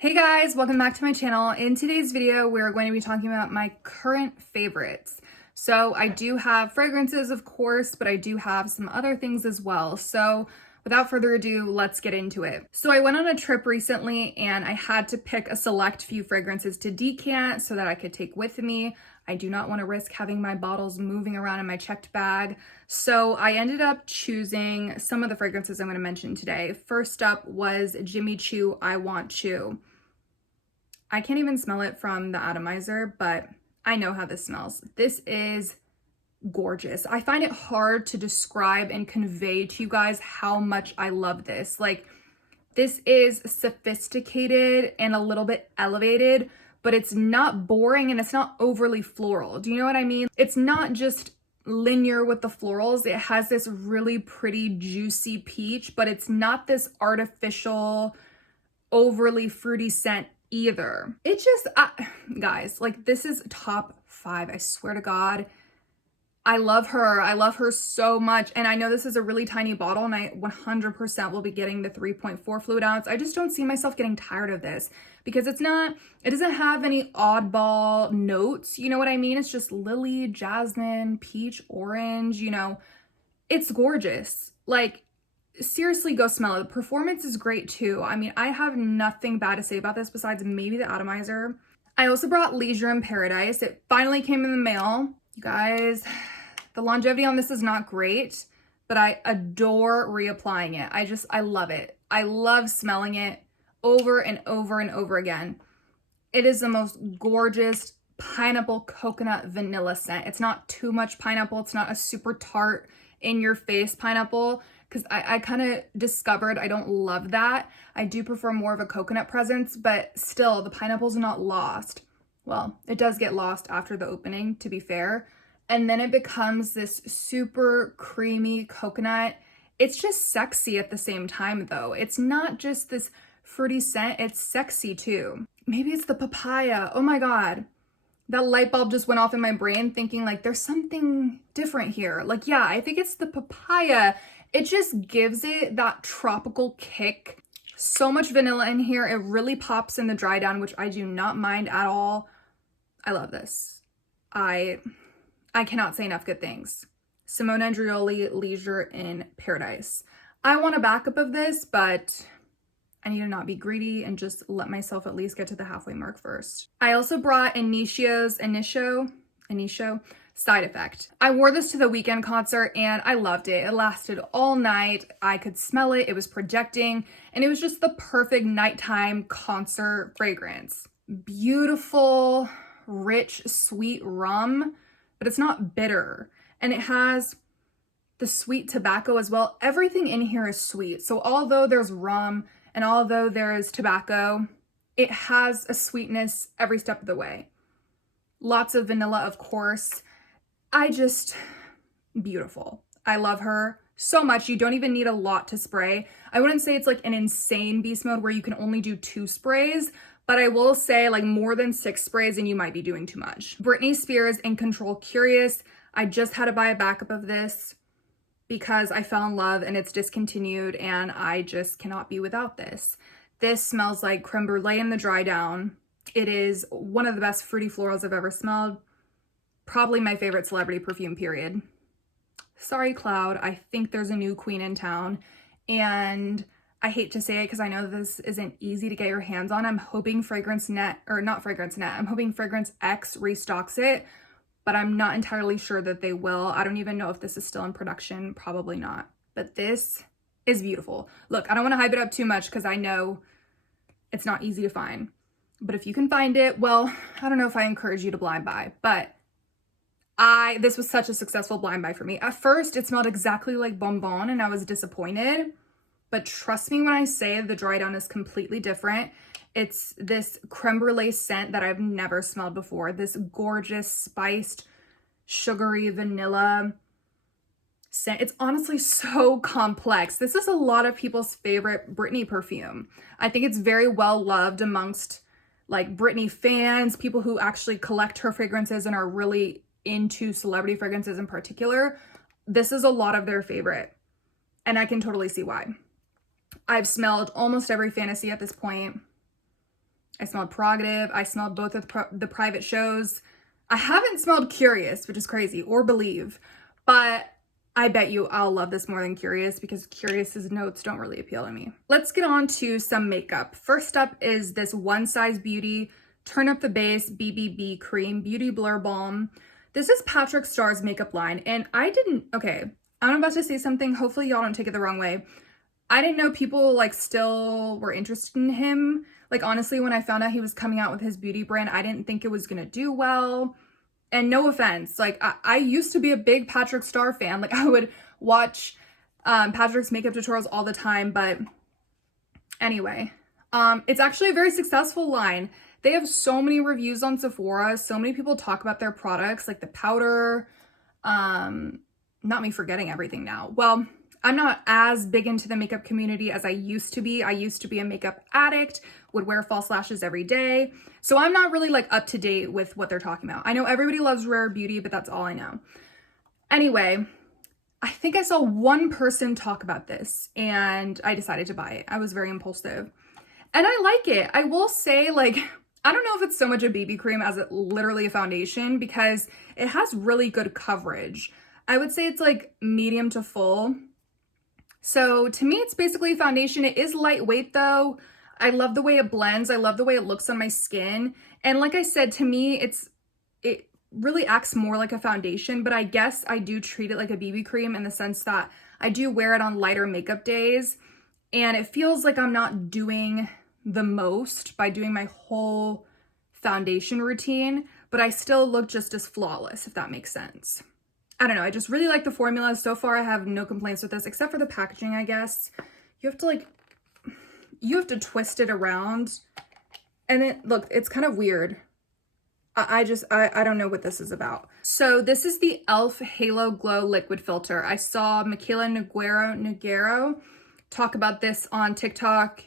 Hey guys, welcome back to my channel. In today's video, we're going to be talking about my current favorites. So I do have fragrances, of course, but I do have some other things as well. So without further ado, let's get into it. So I went on a trip recently and I had to pick a select few fragrances to decant so that I could take with me. I do not want to risk having my bottles moving around in my checked bag. So I ended up choosing some of the fragrances I'm going to mention today. First up was Jimmy Choo I Want Choo. I can't even smell it from the atomizer, but I know how this smells. This is gorgeous. I find it hard to describe and convey to you guys how much I love this. Like, this is sophisticated and a little bit elevated, but it's not boring and it's not overly floral. Do you know what I mean? It's not just linear with the florals. It has this really pretty juicy peach, but it's not this artificial, overly fruity scent either. It just, guys, like, this is top 5. I swear to God. I love her. I love her so much. And I know this is a really tiny bottle and I 100% will be getting the 3.4 fluid ounce. I just don't see myself getting tired of this because it doesn't have any oddball notes. You know what I mean? It's just lily, jasmine, peach, orange, you know, it's gorgeous. Like, seriously, go smell it. The performance is great too. I mean, I have nothing bad to say about this besides maybe the atomizer. I also brought Leisure in Paradise. It finally came in the mail. You guys, the longevity on this is not great, but I adore reapplying it. I love it. I love smelling it over and over and over again. It is the most gorgeous pineapple coconut vanilla scent. It's not too much pineapple. It's not a super tart in your face pineapple, because I kind of discovered I don't love that. I do prefer more of a coconut presence, but still the pineapple's not lost. Well, it does get lost after the opening, to be fair. And then it becomes this super creamy coconut. It's just sexy at the same time though. It's not just this fruity scent, it's sexy too. Maybe it's the papaya. Oh my God. That light bulb just went off in my brain thinking like there's something different here. Like, yeah, I think it's the papaya. It just gives it that tropical kick. So much vanilla in here. It really pops in the dry down, which I do not mind at all. I love this. I cannot say enough good things. Simone Andreoli, Leisure in Paradise. I want a backup of this, but I need to not be greedy and just let myself at least get to the halfway mark first. I also brought Initio Side Effect. I wore this to the weekend concert and I loved it. It lasted all night. I could smell it. It was projecting and it was just the perfect nighttime concert fragrance. Beautiful, rich, sweet rum, but it's not bitter. And it has the sweet tobacco as well. Everything in here is sweet. So although there's rum and although there is tobacco, it has a sweetness every step of the way. Lots of vanilla, of course. Beautiful. I love her so much. You don't even need a lot to spray. I wouldn't say it's like an insane beast mode where you can only do 2 sprays, but I will say like more than 6 sprays and you might be doing too much. Britney Spears In Control Curious. I just had to buy a backup of this because I fell in love and it's discontinued and I just cannot be without this. This smells like creme brulee in the dry down. It is one of the best fruity florals I've ever smelled. Probably my favorite celebrity perfume, period. Sorry, Cloud. I think there's a new queen in town. And I hate to say it because I know this isn't easy to get your hands on. I'm hoping Fragrance X restocks it, but I'm not entirely sure that they will. I don't even know if this is still in production. Probably not. But this is beautiful. Look, I don't want to hype it up too much because I know it's not easy to find. But if you can find it, well, I don't know if I encourage you to blind buy, but this was such a successful blind buy for me. At first, it smelled exactly like Bonbon and I was disappointed, but trust me when I say the dry down is completely different. It's this creme brulee scent that I've never smelled before. This gorgeous, spiced, sugary vanilla scent. It's honestly so complex. This is a lot of people's favorite Britney perfume. I think it's very well loved amongst like Britney fans, people who actually collect her fragrances and are really into celebrity fragrances in particular. This is a lot of their favorite and I can totally see why. I've smelled almost every fantasy at this point. I smelled Prerogative. I smelled both of the private shows. I haven't smelled Curious, which is crazy, or Believe, but I bet you I'll love this more than Curious because Curious's notes don't really appeal to me. Let's get on to some makeup. First up is this One Size Beauty Turn Up the Base BBB Cream Beauty Blur Balm. This is Patrick Starr's makeup line, and okay, I'm about to say something. Hopefully y'all don't take it the wrong way. I didn't know people like still were interested in him. Like honestly, when I found out he was coming out with his beauty brand, I didn't think it was gonna do well. And no offense, like I used to be a big Patrick Starr fan. Like I would watch Patrick's makeup tutorials all the time, but anyway, it's actually a very successful line. They have so many reviews on Sephora. So many people talk about their products, like the powder. Not me forgetting everything now. Well, I'm not as big into the makeup community as I used to be. I used to be a makeup addict, would wear false lashes every day. So I'm not really like up to date with what they're talking about. I know everybody loves Rare Beauty, but that's all I know. Anyway, I think I saw one person talk about this and I decided to buy it. I was very impulsive and I like it. I will say, like, I don't know if it's so much a BB cream as it literally a foundation because it has really good coverage. I would say it's like medium to full. So to me, it's basically a foundation. It is lightweight though. I love the way it blends. I love the way it looks on my skin. And like I said, to me, it really acts more like a foundation, but I guess I do treat it like a BB cream in the sense that I do wear it on lighter makeup days. And it feels like I'm not doing the most by doing my whole foundation routine, but I still look just as flawless, if that makes sense. I don't know. I just really like the formula. So far, I have no complaints with this, except for the packaging, I guess. You have to twist it around. And then, look, it's kind of weird. I don't know what this is about. So this is the e.l.f. Halo Glow Liquid Filter. I saw Michaela Noguero talk about this on TikTok,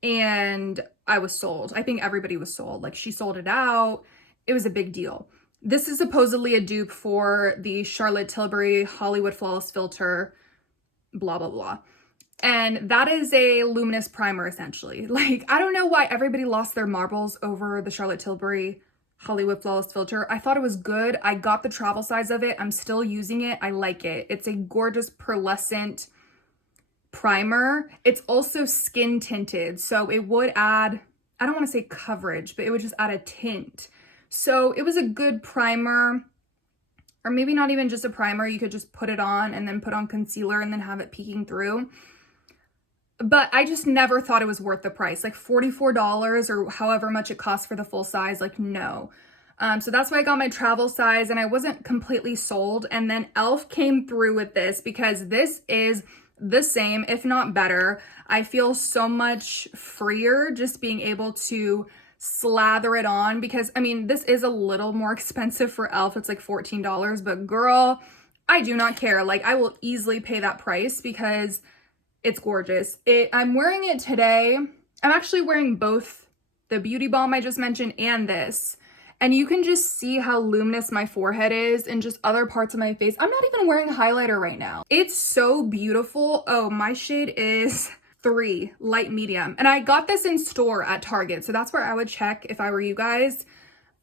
and I was sold. I think everybody was sold. Like, she sold it out. It was a big deal. This is supposedly a dupe for the Charlotte Tilbury Hollywood Flawless Filter, blah, blah, blah. And that is a luminous primer, essentially. Like, I don't know why everybody lost their marbles over the Charlotte Tilbury Hollywood Flawless Filter. I thought it was good. I got the travel size of it. I'm still using it. I like it. It's a gorgeous pearlescent primer. It's also skin tinted, so it would add, I don't want to say coverage, but it would just add a tint. So it was a good primer, or maybe not even just a primer. You could just put it on and then put on concealer and then have it peeking through. But I just never thought it was worth the price, like $44 or however much it costs for the full size. Like, no. So that's why I got my travel size and I wasn't completely sold. And then e.l.f. came through with this because this is the same, if not better. I feel so much freer just being able to slather it on because, I mean, this is a little more expensive for e.l.f. It's like $14, but girl, I do not care. Like, I will easily pay that price because it's gorgeous. I'm wearing it today. I'm actually wearing both the beauty balm I just mentioned and this. And you can just see how luminous my forehead is and just other parts of my face. I'm not even wearing a highlighter right now. It's so beautiful. Oh, my shade is 3, light medium. And I got this in store at Target. So that's where I would check if I were you guys.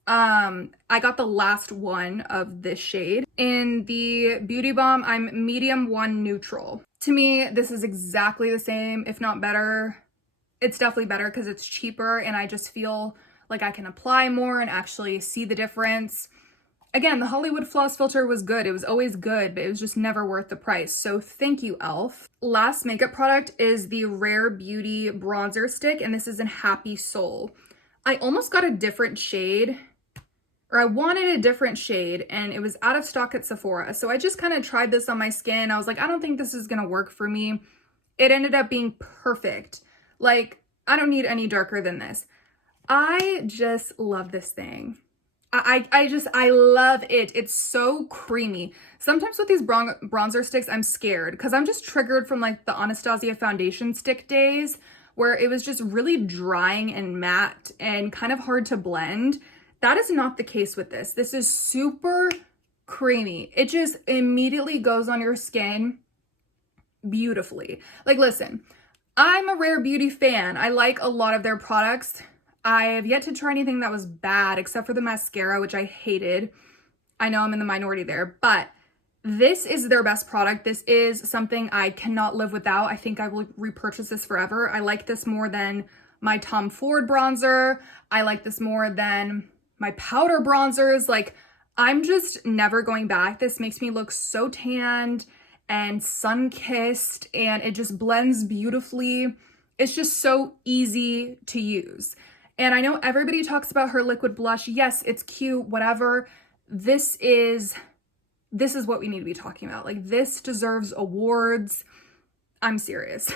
I got the last one of this shade. In the beauty balm, I'm medium 1 neutral. To me, this is exactly the same, if not better. It's definitely better because it's cheaper and I just feel like I can apply more and actually see the difference. Again, the Hollywood Flawless Filter was good. It was always good, but it was just never worth the price. So thank you, e.l.f. Last makeup product is the Rare Beauty Bronzer Stick, and this is in Happy Soul. I almost got a different shade, or I wanted a different shade, and it was out of stock at Sephora. So I just kind of tried this on my skin. I was like, I don't think this is going to work for me. It ended up being perfect. Like, I don't need any darker than this. I just love this thing. I love it. It's so creamy. Sometimes with these bronzer sticks, I'm scared because I'm just triggered from like the Anastasia foundation stick days where it was just really drying and matte and kind of hard to blend. That is not the case with this. This is super creamy. It just immediately goes on your skin beautifully. Like, listen, I'm a Rare Beauty fan. I like a lot of their products. I have yet to try anything that was bad except for the mascara, which I hated. I know I'm in the minority there, but this is their best product. This is something I cannot live without. I think I will repurchase this forever. I like this more than my Tom Ford bronzer. I like this more than my powder bronzers. Like, I'm just never going back. This makes me look so tanned and sun-kissed, and it just blends beautifully. It's just so easy to use. And I know everybody talks about her liquid blush. Yes, it's cute, whatever. This is what we need to be talking about. Like, this deserves awards. I'm serious.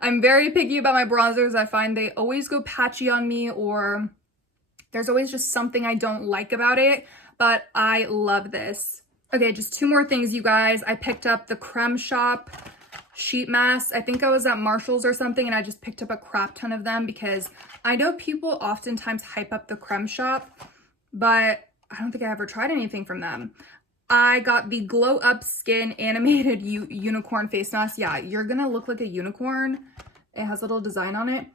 I'm very picky about my bronzers. I find they always go patchy on me, or there's always just something I don't like about it, but I love this. Okay, just 2 more things, you guys. I picked up the Creme Shop sheet masks. I think I was at Marshall's or something, and I just picked up a crap ton of them because I know people oftentimes hype up the Creme Shop, but I don't think I ever tried anything from them. I got the Glow Up Skin animated unicorn face mask. Yeah, you're gonna look like a unicorn. It has a little design on it.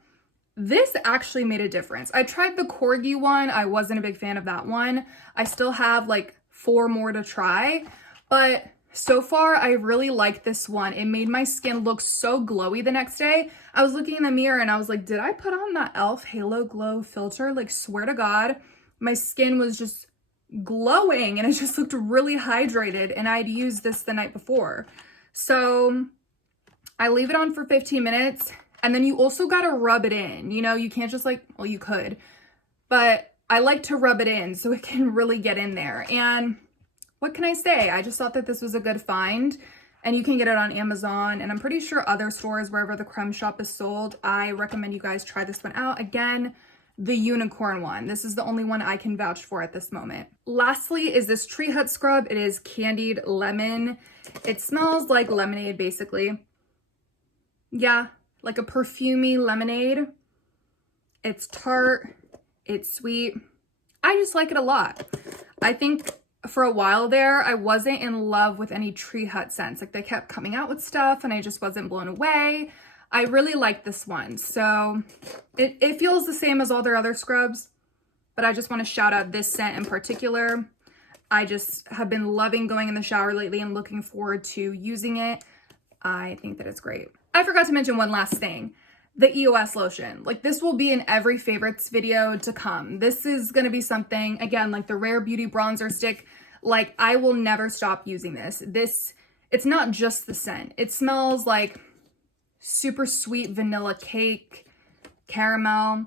This actually made a difference. I tried the Corgi one. I wasn't a big fan of that one. I still have like 4 more to try, but so far I really like this one. It made my skin look so glowy the next day. I was looking in the mirror and I was like, did I put on that e.l.f. Halo Glow filter? Like, swear to God, my skin was just glowing and it just looked really hydrated, and I'd used this the night before. So I leave it on for 15 minutes, and then you also got to rub it in. You know, you can't just like, well, you could, but I like to rub it in so it can really get in there. And what can I say? I just thought that this was a good find, and you can get it on Amazon, and I'm pretty sure other stores wherever the Creme Shop is sold. I recommend you guys try this one out. Again, the unicorn one. This is the only one I can vouch for at this moment. Lastly is this Tree Hut scrub. It is candied lemon. It smells like lemonade, basically. Yeah, like a perfumey lemonade. It's tart, it's sweet. I just like it a lot. I think for a while there, I wasn't in love with any Tree Hut scents. Like, they kept coming out with stuff and I just wasn't blown away. I really like this one. So it feels the same as all their other scrubs, but I just want to shout out this scent in particular. I just have been loving going in the shower lately and looking forward to using it. I think that it's great. I forgot to mention one last thing. The EOS lotion. Like, this will be in every favorites video to come. This is going to be something, again, like the Rare Beauty bronzer stick. Like, I will never stop using this. It's not just the scent. It smells like super sweet vanilla cake, caramel.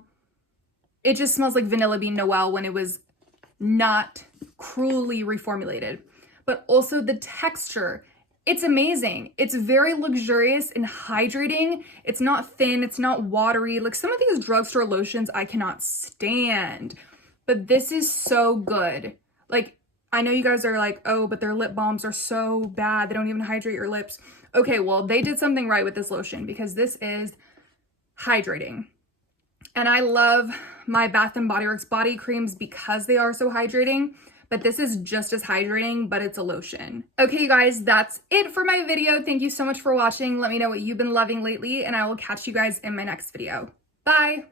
It just smells like Vanilla Bean Noel when it was not cruelly reformulated. But also the texture, it's amazing. It's very luxurious and hydrating. It's not thin, it's not watery. Like, some of these drugstore lotions I cannot stand, but this is so good. Like, I know you guys are like, oh, but their lip balms are so bad. They don't even hydrate your lips. Okay, well, they did something right with this lotion because this is hydrating. And I love my Bath & Body Works body creams because they are so hydrating, but this is just as hydrating, but it's a lotion. Okay, you guys, that's it for my video. Thank you so much for watching. Let me know what you've been loving lately, and I will catch you guys in my next video. Bye!